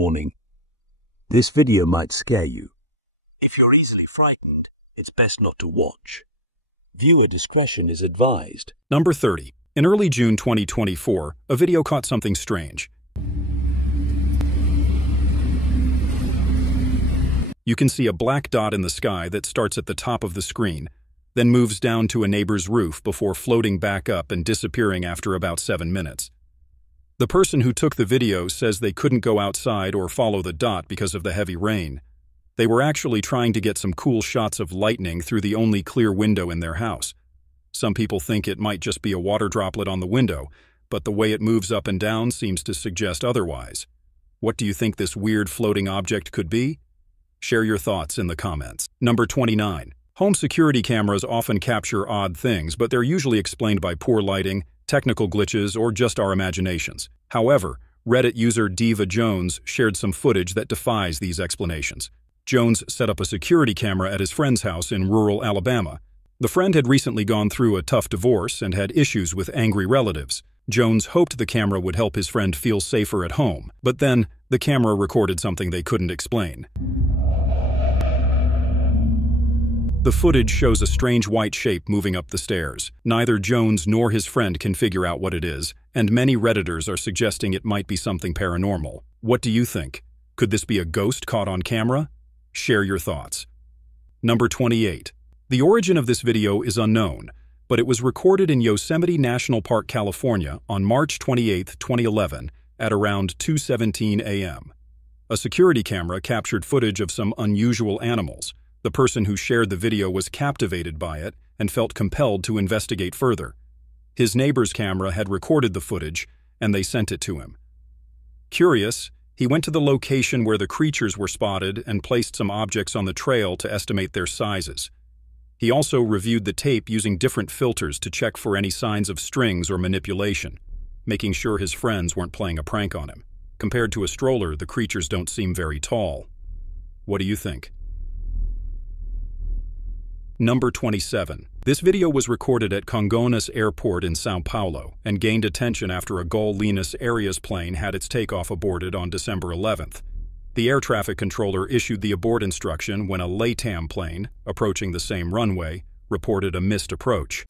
Warning: this video might scare you. If you're easily frightened, it's best not to watch. Viewer discretion is advised. Number 30. In early June 2024, a video caught something strange. You can see a black dot in the sky that starts at the top of the screen, then moves down to a neighbor's roof before floating back up and disappearing after about 7 minutes. The person who took the video says they couldn't go outside or follow the dot because of the heavy rain. They were actually trying to get some cool shots of lightning through the only clear window in their house. Some people think it might just be a water droplet on the window, but the way it moves up and down seems to suggest otherwise. What do you think this weird floating object could be? Share your thoughts in the comments. Number 29. Home security cameras often capture odd things, but they're usually explained by poor lighting, technical glitches, or just our imaginations. However, Reddit user Diva Jones shared some footage that defies these explanations. Jones set up a security camera at his friend's house in rural Alabama. The friend had recently gone through a tough divorce and had issues with angry relatives. Jones hoped the camera would help his friend feel safer at home, but then the camera recorded something they couldn't explain. The footage shows a strange white shape moving up the stairs. Neither Jones nor his friend can figure out what it is, and many Redditors are suggesting it might be something paranormal. What do you think? Could this be a ghost caught on camera? Share your thoughts. Number 28. The origin of this video is unknown, but it was recorded in Yosemite National Park, California on March 28, 2011 at around 2:17 a.m. A security camera captured footage of some unusual animals. The person who shared the video was captivated by it and felt compelled to investigate further. His neighbor's camera had recorded the footage, and they sent it to him. Curious, he went to the location where the creatures were spotted and placed some objects on the trail to estimate their sizes. He also reviewed the tape using different filters to check for any signs of strings or manipulation, making sure his friends weren't playing a prank on him. Compared to a stroller, the creatures don't seem very tall. What do you think? Number 27. This video was recorded at Congonhas Airport in São Paulo and gained attention after a Gol Linus Aéreas plane had its takeoff aborted on December 11th. The air traffic controller issued the abort instruction when a LATAM plane, approaching the same runway, reported a missed approach.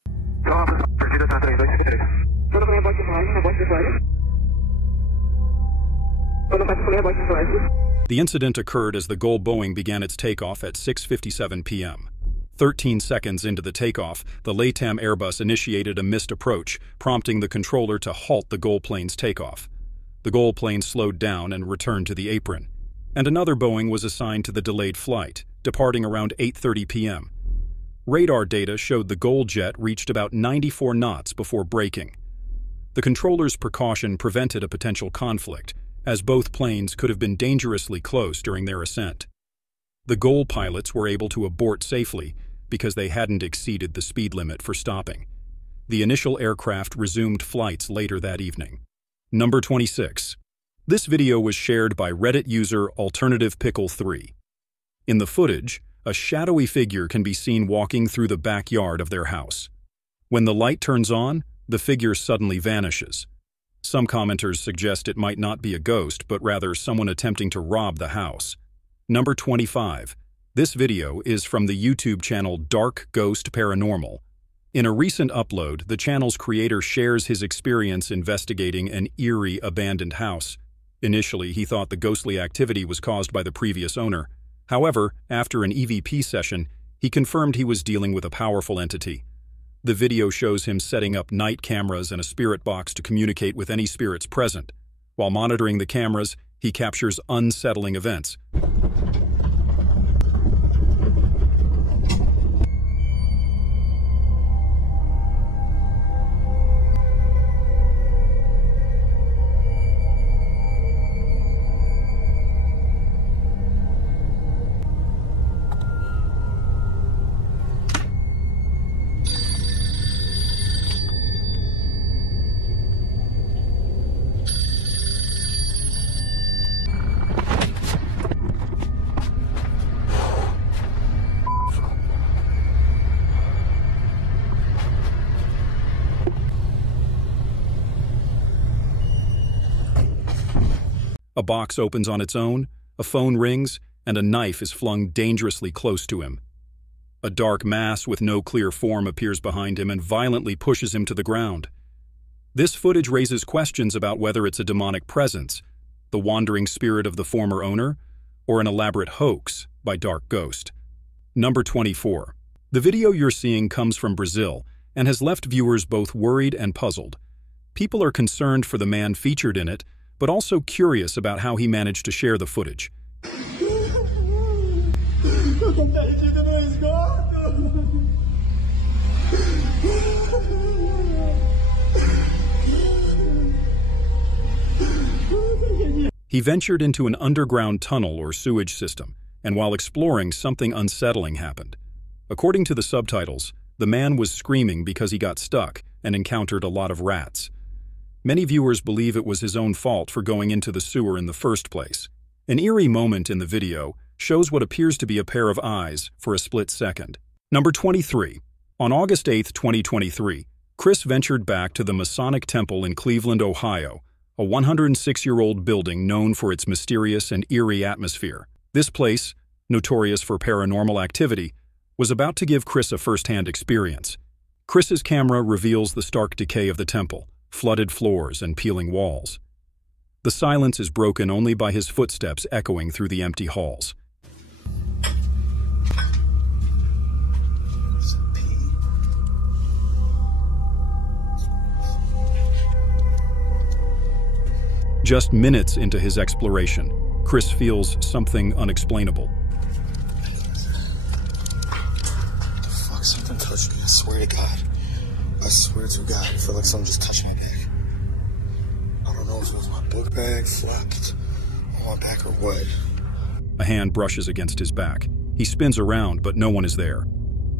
The incident occurred as the Gol Boeing began its takeoff at 6:57 p.m. 13 seconds into the takeoff, the LATAM Airbus initiated a missed approach, prompting the controller to halt the Gol plane's takeoff. The Gol plane slowed down and returned to the apron, and another Boeing was assigned to the delayed flight, departing around 8:30 p.m. Radar data showed the Gol jet reached about 94 knots before braking. The controller's precaution prevented a potential conflict, as both planes could have been dangerously close during their ascent. The Gol pilots were able to abort safely because they hadn't exceeded the speed limit for stopping. The initial aircraft resumed flights later that evening. Number 26. This video was shared by Reddit user AlternativePickle3. In the footage, a shadowy figure can be seen walking through the backyard of their house. When the light turns on, the figure suddenly vanishes. Some commenters suggest it might not be a ghost, but rather someone attempting to rob the house. Number 25. This video is from the YouTube channel Dark Ghost Paranormal. In a recent upload, the channel's creator shares his experience investigating an eerie abandoned house. Initially, he thought the ghostly activity was caused by the previous owner. However, after an EVP session, he confirmed he was dealing with a powerful entity. The video shows him setting up night cameras and a spirit box to communicate with any spirits present. While monitoring the cameras, he captures unsettling events. A box opens on its own, a phone rings, and a knife is flung dangerously close to him. A dark mass with no clear form appears behind him and violently pushes him to the ground. This footage raises questions about whether it's a demonic presence, the wandering spirit of the former owner, or an elaborate hoax by Dark Ghost. Number 24. The video you're seeing comes from Brazil and has left viewers both worried and puzzled. People are concerned for the man featured in it, but also curious about how he managed to share the footage. He ventured into an underground tunnel or sewage system, and while exploring, something unsettling happened. According to the subtitles, the man was screaming because he got stuck and encountered a lot of rats. Many viewers believe it was his own fault for going into the sewer in the first place. An eerie moment in the video shows what appears to be a pair of eyes for a split second. Number 23. On August 8, 2023, Chris ventured back to the Masonic Temple in Cleveland, Ohio, a 106-year-old building known for its mysterious and eerie atmosphere. This place, notorious for paranormal activity, was about to give Chris a first-hand experience. Chris's camera reveals the stark decay of the temple, flooded floors and peeling walls. The silence is broken only by his footsteps echoing through the empty halls. Just minutes into his exploration, Chris feels something unexplainable. Fuck, something touched me, I swear to God. I swear to God, I feel like someone just touched my back. I don't know if it was my book bag flapped on my back or what. A hand brushes against his back. He spins around, but no one is there.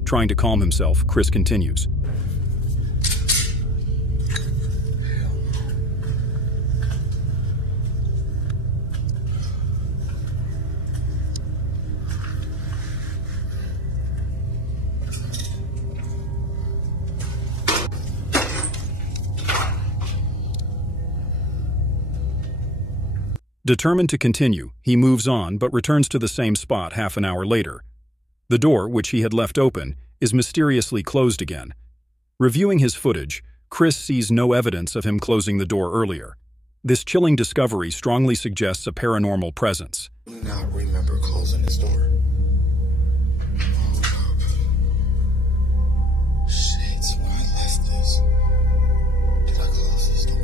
Trying to calm himself, Chris continues. Determined to continue, he moves on but returns to the same spot half an hour later. The door, which he had left open, is mysteriously closed again. Reviewing his footage, Chris sees no evidence of him closing the door earlier. This chilling discovery strongly suggests a paranormal presence. I do not remember closing this door. Shit, when I left this, did I close this door?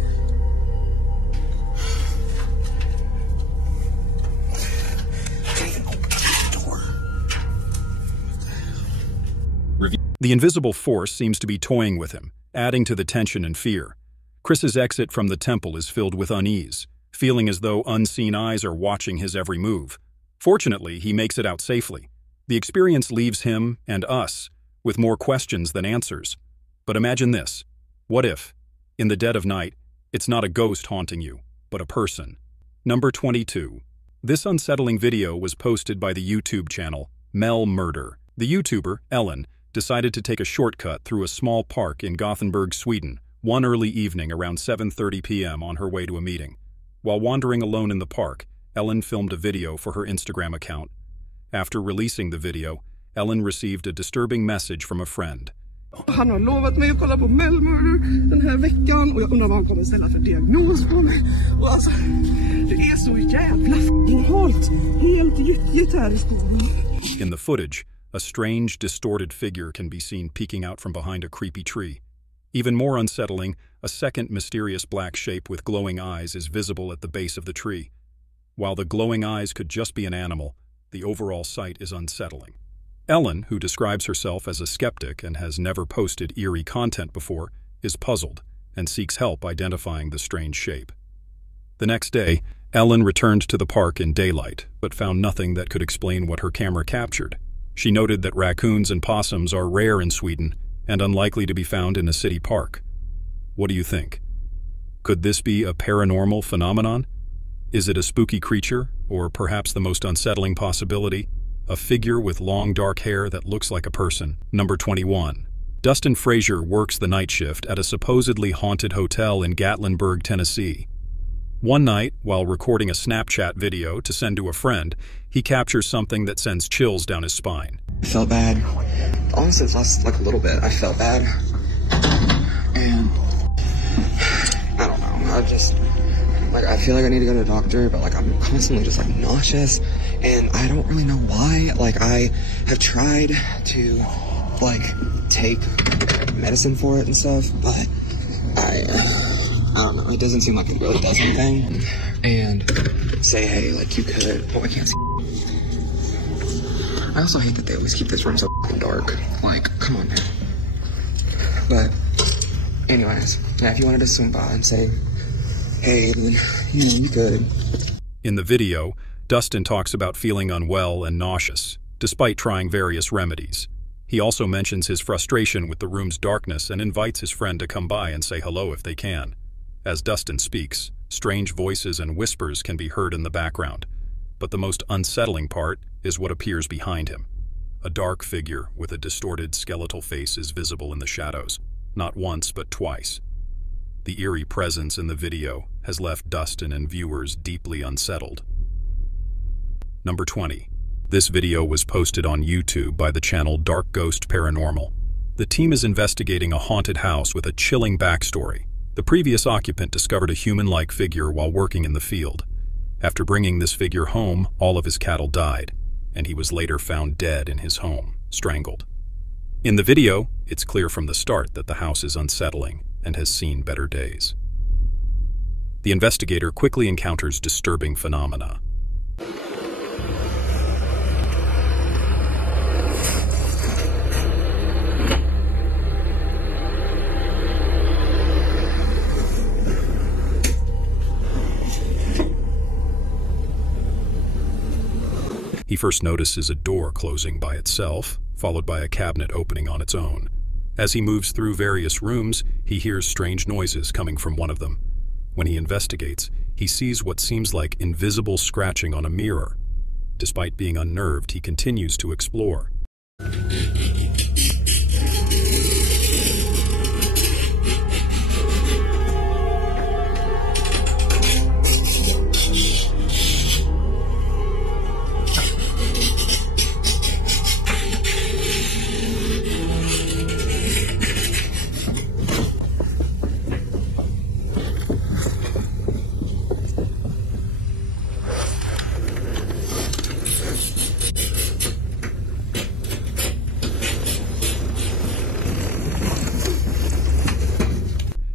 The invisible force seems to be toying with him, adding to the tension and fear. Chris's exit from the temple is filled with unease, feeling as though unseen eyes are watching his every move. Fortunately, he makes it out safely. The experience leaves him, and us, with more questions than answers. But imagine this. What if, in the dead of night, it's not a ghost haunting you, but a person? Number 22. This unsettling video was posted by the YouTube channel Mel Murder. The YouTuber, Ellen, decided to take a shortcut through a small park in Gothenburg, Sweden, one early evening around 7:30 p.m. on her way to a meeting. While wandering alone in the park, Ellen filmed a video for her Instagram account. After releasing the video, Ellen received a disturbing message from a friend. Han har lovat mig att kolla på Mel Murder den här veckan och jag undrar vad han kommer ställa för diagnos på mig. Och alltså, det är så jävla halt, helt gyttjigt här i skogen. In the footage, a strange, distorted figure can be seen peeking out from behind a creepy tree. Even more unsettling, a second mysterious black shape with glowing eyes is visible at the base of the tree. While the glowing eyes could just be an animal, the overall sight is unsettling. Ellen, who describes herself as a skeptic and has never posted eerie content before, is puzzled and seeks help identifying the strange shape. The next day, Ellen returned to the park in daylight, but found nothing that could explain what her camera captured. She noted that raccoons and possums are rare in Sweden and unlikely to be found in a city park. What do you think? Could this be a paranormal phenomenon? Is it a spooky creature, or perhaps the most unsettling possibility, a figure with long dark hair that looks like a person? Number 21. Dustin Frazier works the night shift at a supposedly haunted hotel in Gatlinburg, Tennessee. One night, while recording a Snapchat video to send to a friend, he captures something that sends chills down his spine. I felt bad. Honestly, it's last like a little bit. I felt bad. And I don't know. I feel like I need to go to the doctor, but like I'm constantly just like nauseous, and I don't really know why. Like I have tried to like take medicine for it and stuff, but I don't know. It doesn't seem like it really does anything. And say, hey, like you could. Oh, I can't see. I also hate that they always keep this room so dark. Like, come on, man. But, anyways, yeah, if you wanted to swing by and say, hey, then, you could. In the video, Dustin talks about feeling unwell and nauseous, despite trying various remedies. He also mentions his frustration with the room's darkness and invites his friend to come by and say hello if they can. As Dustin speaks, strange voices and whispers can be heard in the background. But the most unsettling part is what appears behind him. A dark figure with a distorted skeletal face is visible in the shadows, not once but twice. The eerie presence in the video has left Dustin and viewers deeply unsettled. Number 20. This video was posted on YouTube by the channel Dark Ghost Paranormal. The team is investigating a haunted house with a chilling backstory. The previous occupant discovered a human-like figure while working in the field. After bringing this figure home, all of his cattle died, and he was later found dead in his home, strangled. In the video, it's clear from the start that the house is unsettling and has seen better days. The investigator quickly encounters disturbing phenomena. He first notices a door closing by itself, followed by a cabinet opening on its own. As he moves through various rooms, he hears strange noises coming from one of them. When he investigates, he sees what seems like invisible scratching on a mirror. Despite being unnerved, he continues to explore.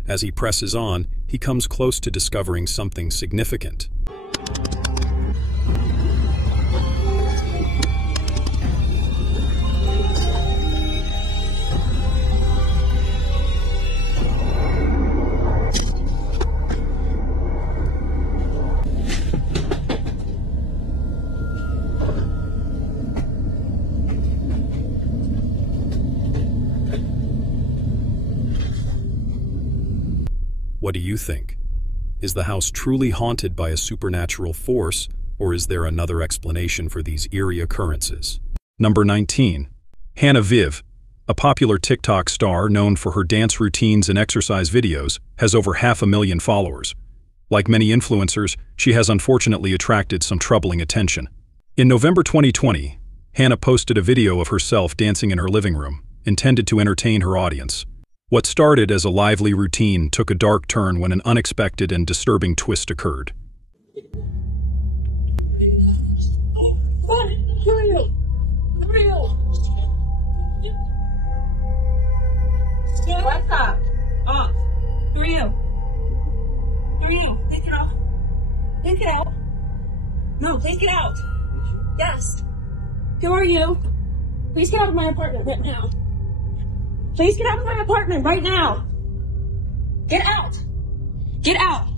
As he presses on, he comes close to discovering something significant. What do you think? Is the house truly haunted by a supernatural force, or is there another explanation for these eerie occurrences? Number 19. Hannah Viv, a popular TikTok star known for her dance routines and exercise videos, has over 500,000 followers. Like many influencers, she has unfortunately attracted some troubling attention. In November 2020, Hannah posted a video of herself dancing in her living room, intended to entertain her audience. What started as a lively routine took a dark turn when an unexpected and disturbing twist occurred. What's up? Off. Who are you? Who are you? Take it off. Take it out. No, take it out. Yes. Who are you? Please get out of my apartment right now. Please get out of my apartment right now. Get out. Get out.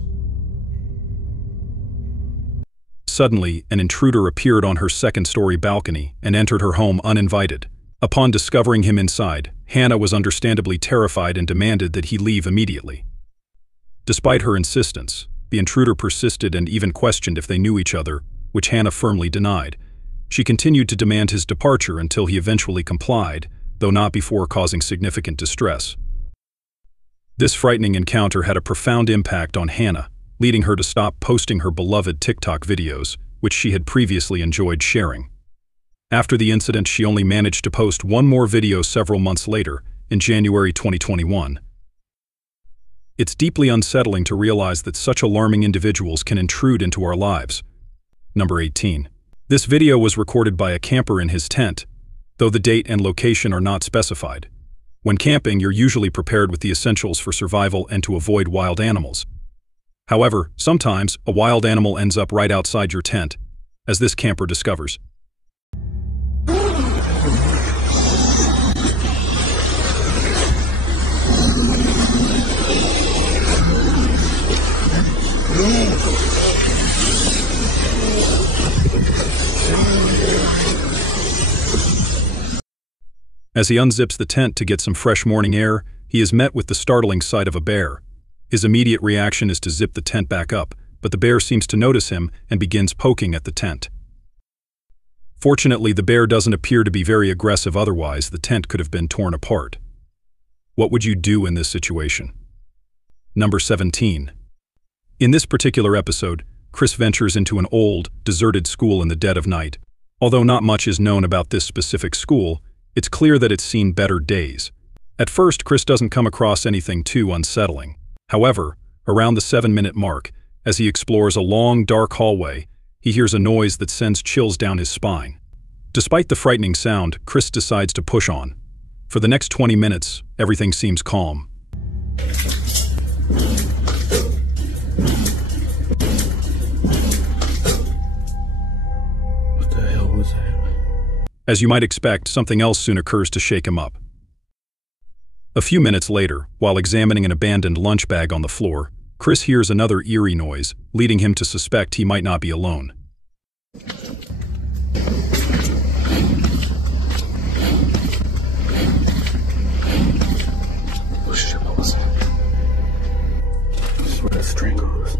Suddenly, an intruder appeared on her second-story balcony and entered her home uninvited. Upon discovering him inside, Hannah was understandably terrified and demanded that he leave immediately. Despite her insistence, the intruder persisted and even questioned if they knew each other, which Hannah firmly denied. She continued to demand his departure until he eventually complied, though not before causing significant distress. This frightening encounter had a profound impact on Hannah, leading her to stop posting her beloved TikTok videos, which she had previously enjoyed sharing. After the incident, she only managed to post one more video several months later, in January 2021. It's deeply unsettling to realize that such alarming individuals can intrude into our lives. Number 18. This video was recorded by a camper in his tent, though the date and location are not specified. When camping, you're usually prepared with the essentials for survival and to avoid wild animals. However, sometimes a wild animal ends up right outside your tent, as this camper discovers. As he unzips the tent to get some fresh morning air, he is met with the startling sight of a bear. His immediate reaction is to zip the tent back up, but the bear seems to notice him and begins poking at the tent. Fortunately, the bear doesn't appear to be very aggressive, otherwise the tent could have been torn apart. What would you do in this situation? Number 17. In this particular episode, Chris ventures into an old, deserted school in the dead of night. Although not much is known about this specific school, it's clear that it's seen better days. At first, Chris doesn't come across anything too unsettling. However, around the 7-minute mark, as he explores a long, dark hallway, he hears a noise that sends chills down his spine. Despite the frightening sound, Chris decides to push on. For the next 20 minutes, everything seems calm. What the hell was that? As you might expect, something else soon occurs to shake him up. A few minutes later, while examining an abandoned lunch bag on the floor, Chris hears another eerie noise, leading him to suspect he might not be alone. Oh shit, what was that? I swear to strangle us.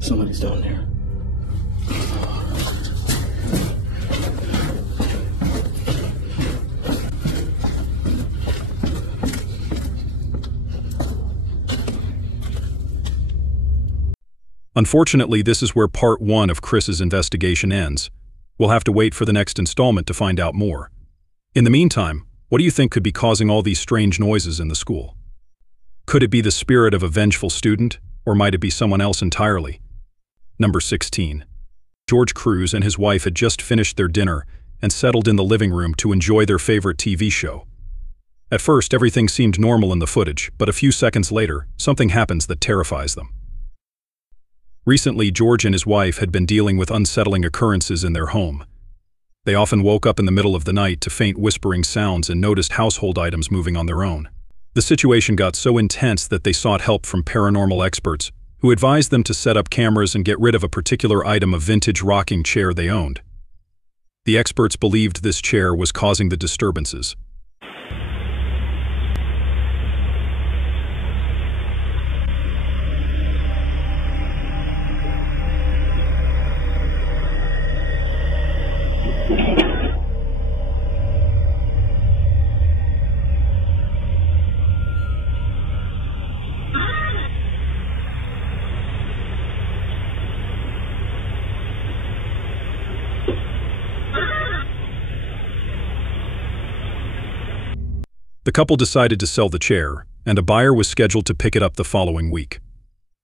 Somebody's down there. Unfortunately, this is where part 1 of Chris's investigation ends. We'll have to wait for the next installment to find out more. In the meantime, what do you think could be causing all these strange noises in the school? Could it be the spirit of a vengeful student, or might it be someone else entirely? Number 16. George Cruz and his wife had just finished their dinner and settled in the living room to enjoy their favorite TV show. At first, everything seemed normal in the footage, but a few seconds later, something happens that terrifies them. Recently, George and his wife had been dealing with unsettling occurrences in their home. They often woke up in the middle of the night to faint whispering sounds and noticed household items moving on their own. The situation got so intense that they sought help from paranormal experts, who advised them to set up cameras and get rid of a particular item of vintage rocking chair they owned. The experts believed this chair was causing the disturbances. The couple decided to sell the chair, and a buyer was scheduled to pick it up the following week.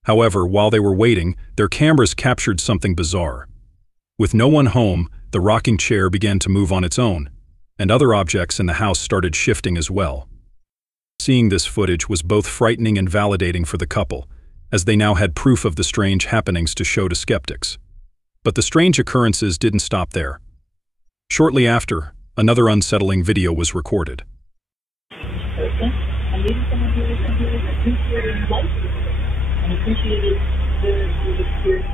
However, while they were waiting, their cameras captured something bizarre. With no one home, the rocking chair began to move on its own, and other objects in the house started shifting as well. Seeing this footage was both frightening and validating for the couple, as they now had proof of the strange happenings to show to skeptics. But the strange occurrences didn't stop there. Shortly after, another unsettling video was recorded. I needed someone who appreciated life and appreciated the experience.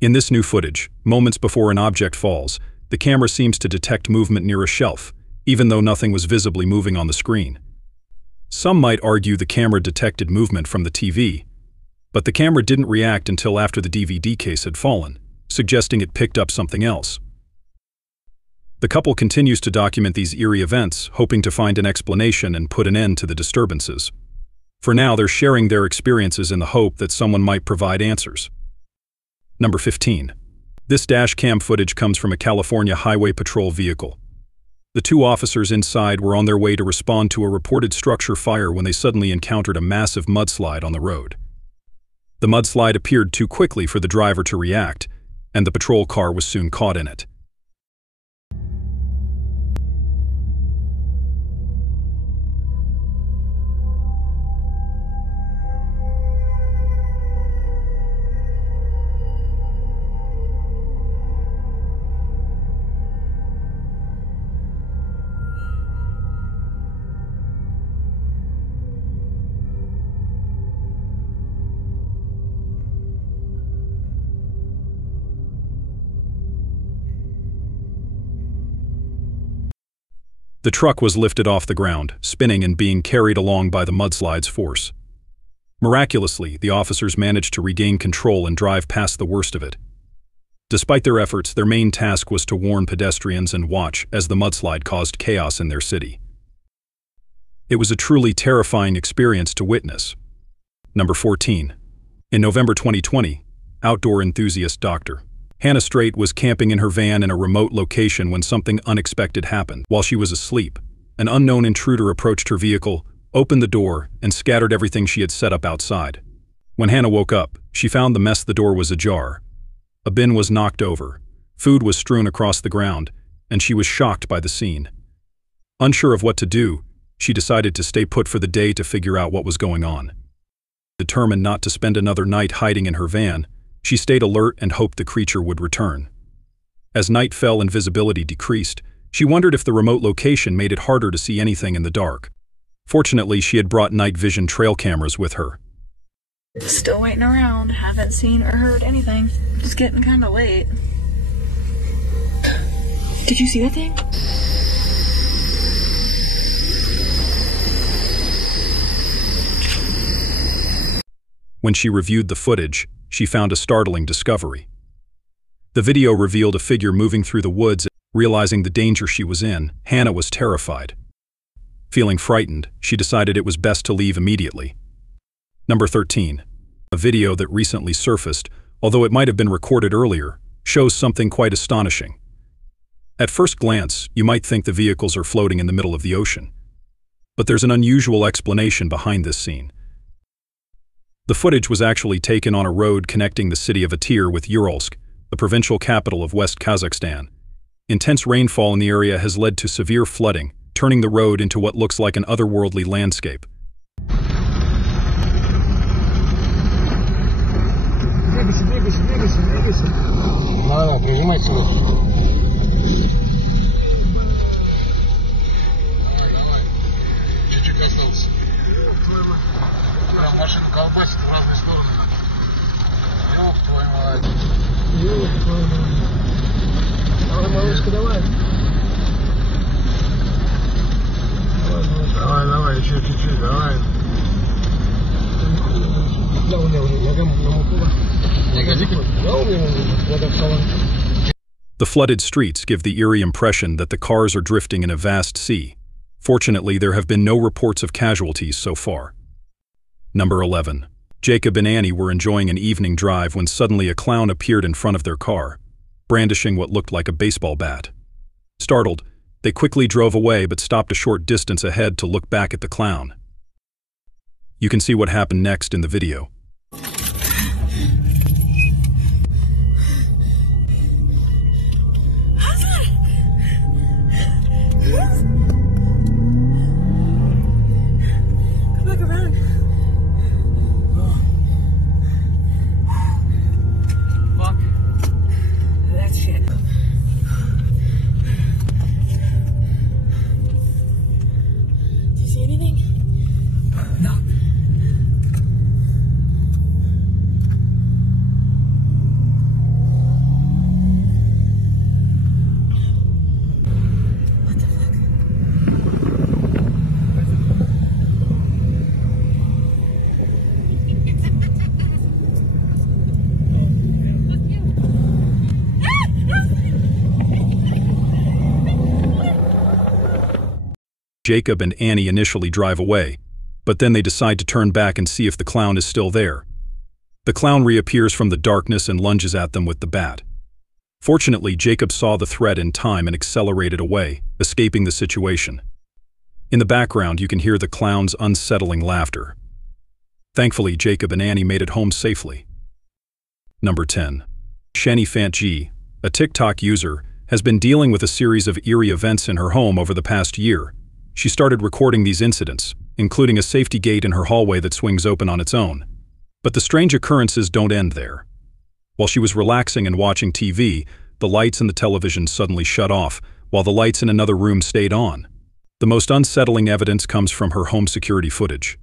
In this new footage, moments before an object falls, the camera seems to detect movement near a shelf, even though nothing was visibly moving on the screen. Some might argue the camera detected movement from the TV, But the camera didn't react until after the DVD case had fallen, suggesting it picked up something else. The couple continues to document these eerie events, hoping to find an explanation and put an end to the disturbances. For now, they're sharing their experiences in the hope that someone might provide answers. Number 15. This dash cam footage comes from a California Highway Patrol vehicle. The two officers inside were on their way to respond to a reported structure fire when they suddenly encountered a massive mudslide on the road. The mudslide appeared too quickly for the driver to react, and the patrol car was soon caught in it. The truck was lifted off the ground, spinning and being carried along by the mudslide's force. Miraculously, the officers managed to regain control and drive past the worst of it. Despite their efforts, their main task was to warn pedestrians and watch as the mudslide caused chaos in their city. It was a truly terrifying experience to witness. Number 14. In November 2020, outdoor enthusiast Dr. Hannah Strait was camping in her van in a remote location when something unexpected happened. While she was asleep, an unknown intruder approached her vehicle, opened the door, and scattered everything she had set up outside. When Hannah woke up, she found the mess. The door was ajar. A bin was knocked over, food was strewn across the ground, and she was shocked by the scene. Unsure of what to do, she decided to stay put for the day to figure out what was going on. Determined not to spend another night hiding in her van, she stayed alert and hoped the creature would return. As night fell and visibility decreased, she wondered if the remote location made it harder to see anything in the dark. Fortunately, she had brought night vision trail cameras with her. Still waiting around. Haven't seen or heard anything. It's getting kind of late. Did you see that thing? When she reviewed the footage, she found a startling discovery. The video revealed a figure moving through the woods. Realizing the danger she was in, Hannah was terrified. Feeling frightened, she decided it was best to leave immediately. Number 13. A video that recently surfaced, although it might have been recorded earlier, shows something quite astonishing. At first glance, you might think the vehicles are floating in the middle of the ocean. But there's an unusual explanation behind this scene. The footage was actually taken on a road connecting the city of Atir with Uralsk, the provincial capital of West Kazakhstan. Intense rainfall in the area has led to severe flooding, turning the road into what looks like an otherworldly landscape. Машина колбасит в разные стороны. Ёб твою мать. Давай, малышка, давай. Давай, еще чуть-чуть, давай. The flooded streets give the eerie impression that the cars are drifting in a vast sea. Fortunately, there have been no reports of casualties so far. Number 11. Jacob and Annie were enjoying an evening drive when suddenly a clown appeared in front of their car, brandishing what looked like a baseball bat. Startled, they quickly drove away but stopped a short distance ahead to look back at the clown. You can see what happened next in the video. Come back around. Fuck. That shit. Do you see anything? No. Jacob and Annie initially drive away, but then they decide to turn back and see if the clown is still there. The clown reappears from the darkness and lunges at them with the bat. Fortunately, Jacob saw the threat in time and accelerated away, escaping the situation. In the background, you can hear the clown's unsettling laughter. Thankfully, Jacob and Annie made it home safely. Number 10. Shani Fant G, a TikTok user, has been dealing with a series of eerie events in her home over the past year. She started recording these incidents, including a safety gate in her hallway that swings open on its own. But the strange occurrences don't end there. While she was relaxing and watching TV, the lights in the television suddenly shut off, while the lights in another room stayed on. The most unsettling evidence comes from her home security footage.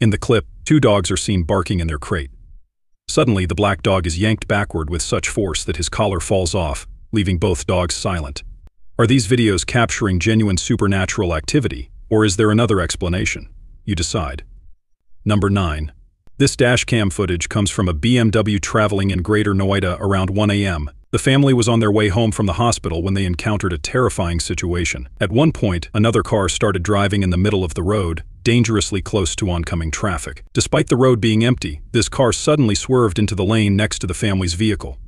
In the clip, two dogs are seen barking in their crate. Suddenly, the black dog is yanked backward with such force that his collar falls off, leaving both dogs silent. Are these videos capturing genuine supernatural activity, or is there another explanation? You decide. Number 9. This dashcam footage comes from a BMW traveling in Greater Noida around 1 a.m. The family was on their way home from the hospital when they encountered a terrifying situation. At one point, another car started driving in the middle of the road, dangerously close to oncoming traffic. Despite the road being empty, this car suddenly swerved into the lane next to the family's vehicle.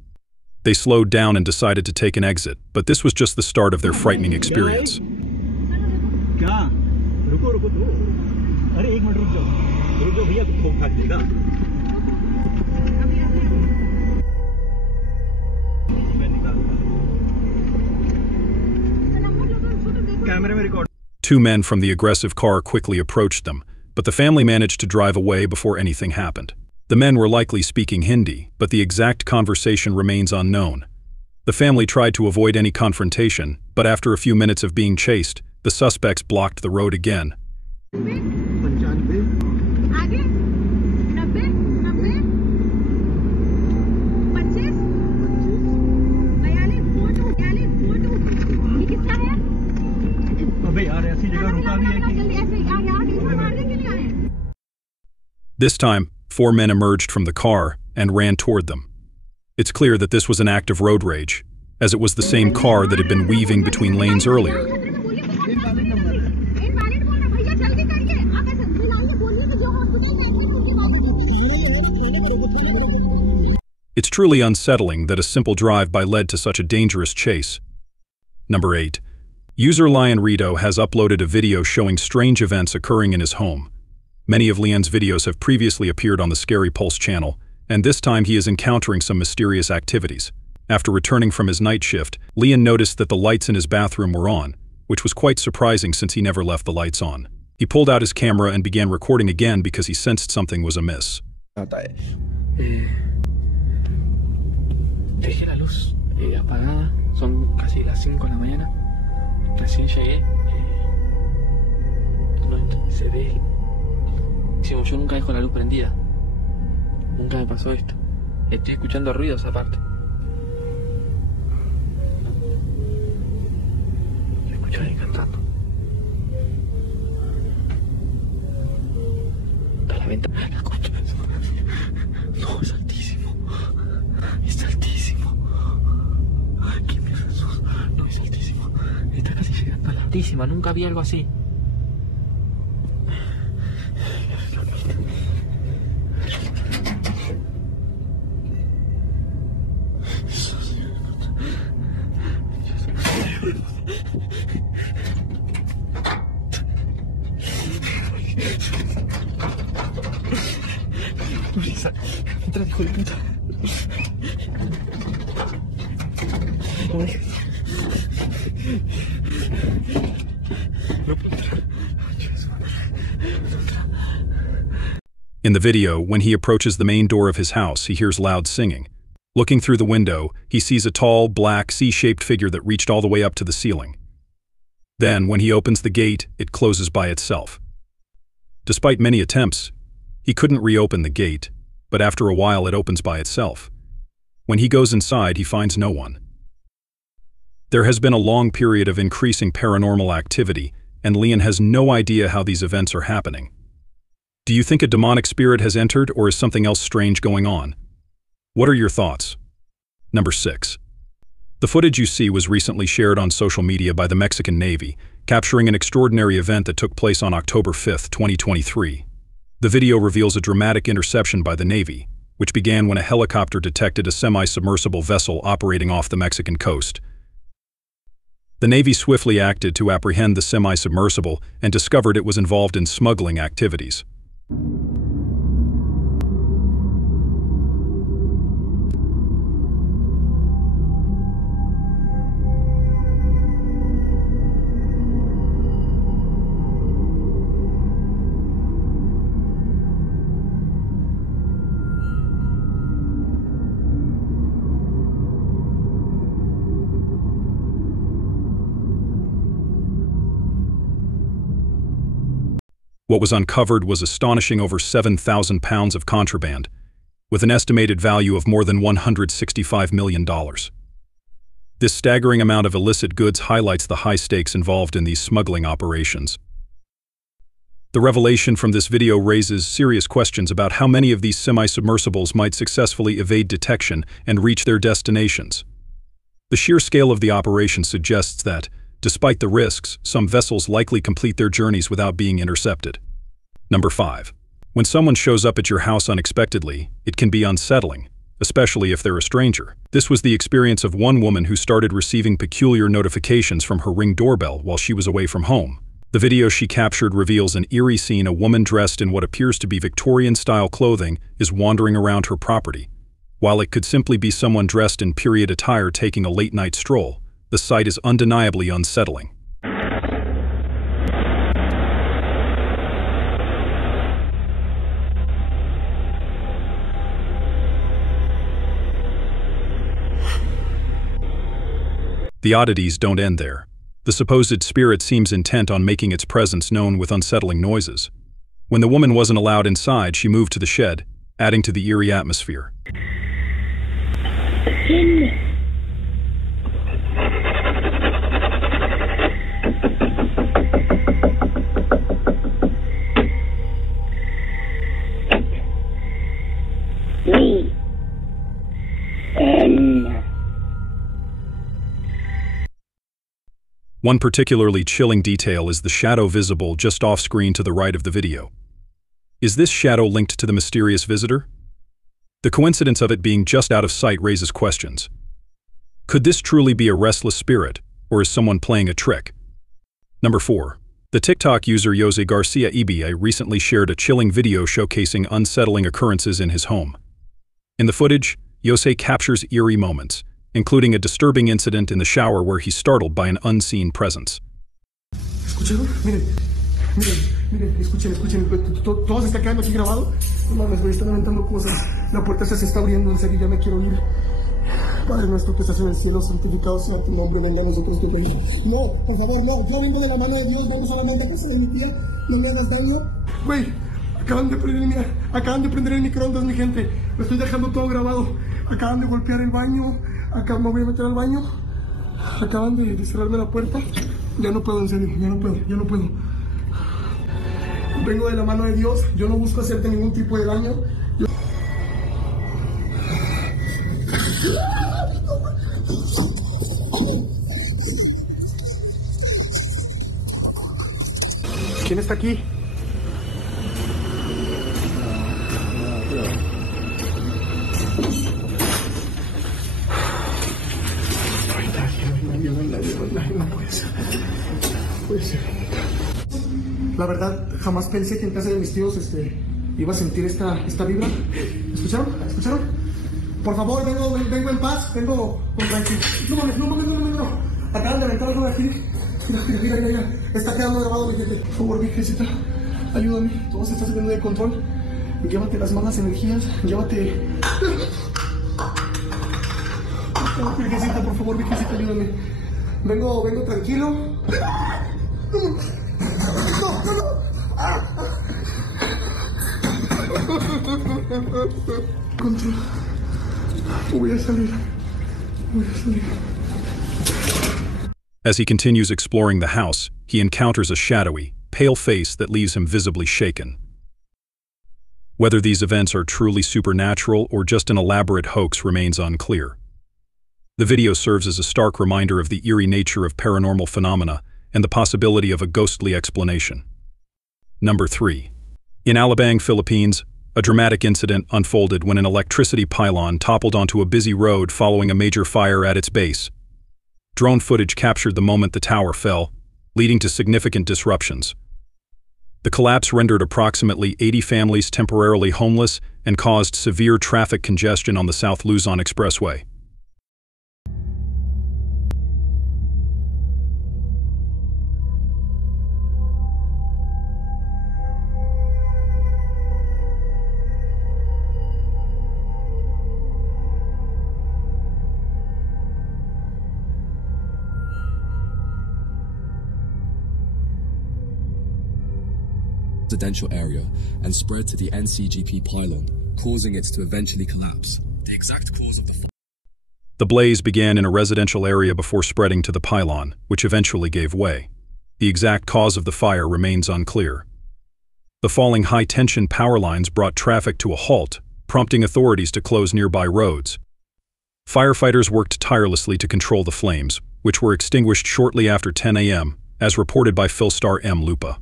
They slowed down and decided to take an exit, but this was just the start of their frightening experience. Two men from the aggressive car quickly approached them, but the family managed to drive away before anything happened. The men were likely speaking Hindi, but the exact conversation remains unknown. The family tried to avoid any confrontation, but after a few minutes of being chased, the suspects blocked the road again. This time, 4 men emerged from the car and ran toward them. It's clear that this was an act of road rage, as it was the same car that had been weaving between lanes earlier. It's truly unsettling that a simple drive-by led to such a dangerous chase. Number 8. User Lion Rito has uploaded a video showing strange events occurring in his home. Many of Leon's videos have previously appeared on the Scary Pulse channel, and this time he is encountering some mysterious activities. After returning from his night shift, Leon noticed that the lights in his bathroom were on, which was quite surprising since he never left the lights on. He pulled out his camera and began recording again because he sensed something was amiss. Dejé la luz apagada, son casi las 5 de la mañana. Recién llegué. No se ve. Yo nunca dejo la luz prendida. Nunca me pasó esto. Estoy escuchando ruidos aparte. Escucho ahí cantando. Está la ventana. La escucho. No, es altísimo. Es altísimo. Ay, qué mierda sos. No, es altísimo. Está casi llegando a la altísima. Nunca vi algo así. Entra, hijo de puta. In the video, when he approaches the main door of his house, he hears loud singing. Looking through the window, he sees a tall, black, C-shaped figure that reached all the way up to the ceiling. Then, when he opens the gate, it closes by itself. Despite many attempts, he couldn't reopen the gate, but after a while it opens by itself. When he goes inside, he finds no one. There has been a long period of increasing paranormal activity, and Leon has no idea how these events are happening. Do you think a demonic spirit has entered, or is something else strange going on? What are your thoughts? Number 6. The footage you see was recently shared on social media by the Mexican Navy, capturing an extraordinary event that took place on October 5, 2023. The video reveals a dramatic interception by the Navy, which began when a helicopter detected a semi-submersible vessel operating off the Mexican coast. The Navy swiftly acted to apprehend the semi-submersible and discovered it was involved in smuggling activities. What was uncovered was astonishing: over 7,000 pounds of contraband, with an estimated value of more than $165 million. This staggering amount of illicit goods highlights the high stakes involved in these smuggling operations. The revelation from this video raises serious questions about how many of these semi-submersibles might successfully evade detection and reach their destinations. The sheer scale of the operation suggests that, despite the risks, some vessels likely complete their journeys without being intercepted. Number 5. When someone shows up at your house unexpectedly, it can be unsettling, especially if they're a stranger. This was the experience of one woman who started receiving peculiar notifications from her Ring doorbell while she was away from home. The video she captured reveals an eerie scene: a woman dressed in what appears to be Victorian-style clothing is wandering around her property. While it could simply be someone dressed in period attire taking a late-night stroll, the sight is undeniably unsettling. The oddities don't end there. The supposed spirit seems intent on making its presence known with unsettling noises. When the woman wasn't allowed inside, she moved to the shed, adding to the eerie atmosphere. One particularly chilling detail is the shadow visible just off-screen to the right of the video. Is this shadow linked to the mysterious visitor? The coincidence of it being just out of sight raises questions. Could this truly be a restless spirit, or is someone playing a trick? Number 4. The TikTok user Jose Garcia Ibia recently shared a chilling video showcasing unsettling occurrences in his home. In the footage, Jose captures eerie moments, including a disturbing incident in the shower where he's startled by an unseen presence. ¿Escucharon? Miren, escuchen. ¿Todo se está quedando aquí grabado? No mames, güey, están aventando cosas. La puerta se está abriendo, en serio, ya me quiero ir. Padre nuestro que estás en el cielo, santificado sea tu nombre, venga a nosotros tu reino. No, por favor, no, yo vengo de la mano de Dios, vengo solamente a casa de mi tía, no me hagas daño. Güey, acaban de prender el microondas, mi gente. Lo estoy dejando todo grabado. Acaban de golpear el baño. Acá me voy a meter al baño. Acaban de cerrarme la puerta. Ya no puedo, en serio, ya no puedo. Vengo de la mano de Dios. Yo no busco hacerte ningún tipo de daño. ¿Quién está aquí? No puede ser. La verdad, jamás pensé que en casa de mis tíos iba a sentir esta vibra. ¿Escucharon? Por favor, vengo en paz, vengo con tranquilidad. No. Acaban de aventar algo de aquí. Mira. Está quedando grabado, mi gente. Por favor, Virgencita, ayúdame. Todo se está saliendo de control. Llévate las malas energías. Llévate. Virgencita, por favor, Virgencita, ayúdame. Vengo tranquilo. No. Control. Voy a salir. Voy a salir. As he continues exploring the house, he encounters a shadowy, pale face that leaves him visibly shaken. Whether these events are truly supernatural or just an elaborate hoax remains unclear. The video serves as a stark reminder of the eerie nature of paranormal phenomena and the possibility of a ghostly explanation. Number 3. In Alabang, Philippines, a dramatic incident unfolded when an electricity pylon toppled onto a busy road following a major fire at its base. Drone footage captured the moment the tower fell, leading to significant disruptions. The collapse rendered approximately 80 families temporarily homeless and caused severe traffic congestion on the South Luzon Expressway. Residential area and spread to the NCGP pylon, causing it to eventually collapse. The exact cause of the fire. The blaze began in a residential area before spreading to the pylon, which eventually gave way. The exact cause of the fire remains unclear. The falling high-tension power lines brought traffic to a halt, prompting authorities to close nearby roads. Firefighters worked tirelessly to control the flames, which were extinguished shortly after 10 a.m., as reported by Philstar M. Lupa.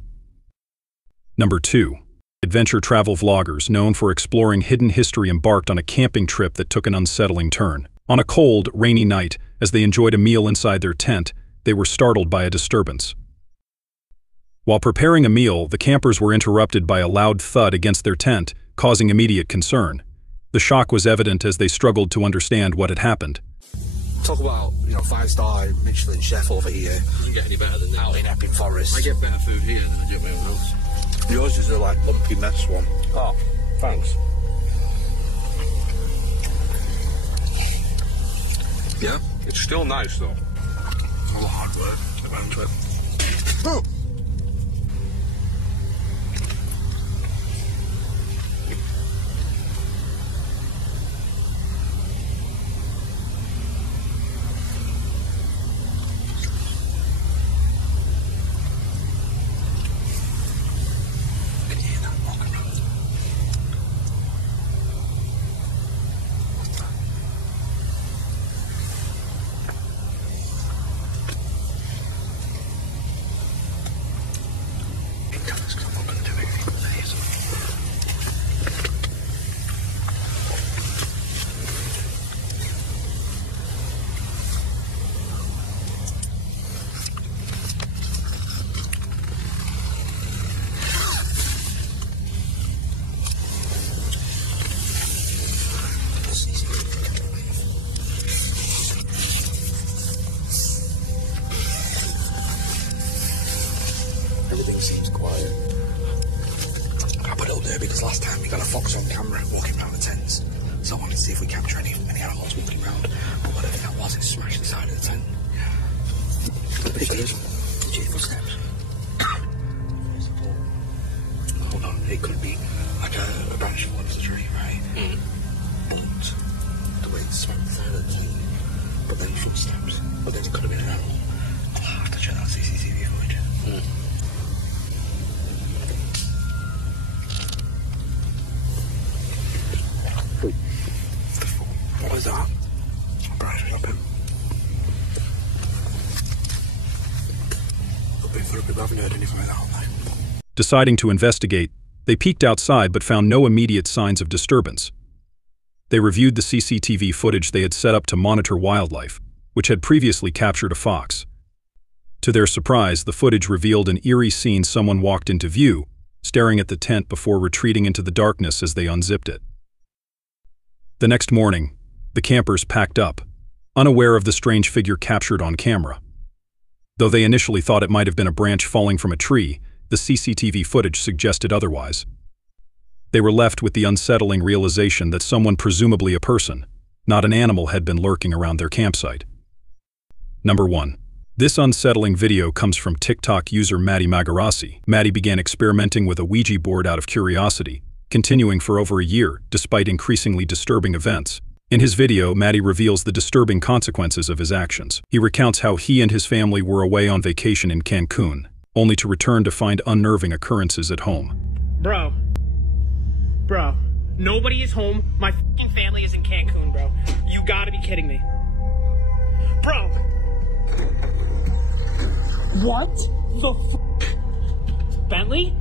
Number 2. Adventure travel vloggers known for exploring hidden history embarked on a camping trip that took an unsettling turn. On a cold, rainy night, as they enjoyed a meal inside their tent, they were startled by a disturbance. While preparing a meal, the campers were interrupted by a loud thud against their tent, causing immediate concern. The shock was evident as they struggled to understand what had happened. Talk about, 5-star Michelin chef over here. Doesn't get any better than that. Out in Epping Forest. I get better food here than I do at my own house. Yours is a lumpy mess one. Oh, thanks. Yeah? It's still nice though. A lot of hard work around to it. Oh. Everything seems quiet. I put it up there because last time we got a fox on camera walking around the tents. So I wanted to see if we capture any animals walking around. But whatever that was, it smashed the side of the tent. But if there's footsteps. Hold on, it could be like a branch falling off the tree, right? But the way it smacked the side of the tent, but then footsteps. But then it could have been an animal. I'll have to check that CCTV footage. What was that? Bright up him. I haven't heard anything like that all night. Deciding to investigate, they peeked outside but found no immediate signs of disturbance. They reviewed the CCTV footage they had set up to monitor wildlife, which had previously captured a fox. To their surprise, the footage revealed an eerie scene. Someone walked into view, staring at the tent before retreating into the darkness as they unzipped it. The next morning, the campers packed up, unaware of the strange figure captured on camera. Though they initially thought it might have been a branch falling from a tree, the CCTV footage suggested otherwise. They were left with the unsettling realization that someone, presumably a person, not an animal, had been lurking around their campsite. Number 1. This unsettling video comes from TikTok user Maddie Magarasi. Maddie began experimenting with a Ouija board out of curiosity, continuing for over a year despite increasingly disturbing events. In his video, Matty reveals the disturbing consequences of his actions. He recounts how he and his family were away on vacation in Cancun, only to return to find unnerving occurrences at home. Bro, nobody is home. My fucking family is in Cancun, bro. You gotta be kidding me. Bro! What the f? Bentley?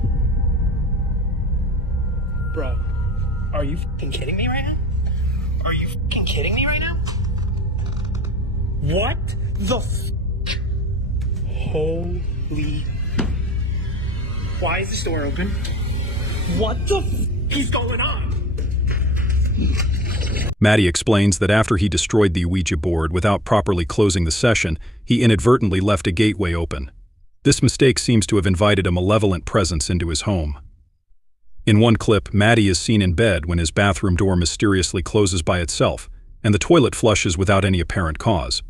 Bro, are you fucking kidding me right now? Are you fucking kidding me right now? What the f? Holy. Why is this door open? What the f is going on? Matty explains that after he destroyed the Ouija board without properly closing the session, he inadvertently left a gateway open. This mistake seems to have invited a malevolent presence into his home. In one clip, Matty is seen in bed when his bathroom door mysteriously closes by itself, and the toilet flushes without any apparent cause.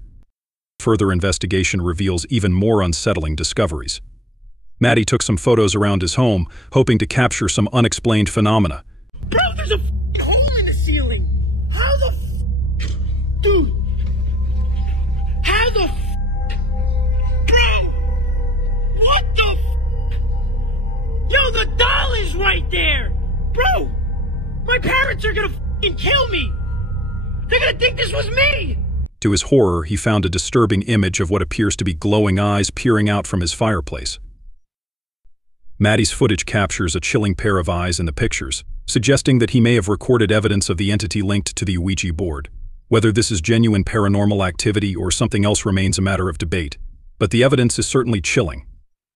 Further investigation reveals even more unsettling discoveries. Matty took some photos around his home, hoping to capture some unexplained phenomena. Bro, there's a hole in the ceiling! How the Dude! How the Bro! What the Yo, the doll is right there! Bro! My parents are gonna kill me! They're gonna think this was me! To his horror, he found a disturbing image of what appears to be glowing eyes peering out from his fireplace. Matty's footage captures a chilling pair of eyes in the pictures, suggesting that he may have recorded evidence of the entity linked to the Ouija board. Whether this is genuine paranormal activity or something else remains a matter of debate, but the evidence is certainly chilling.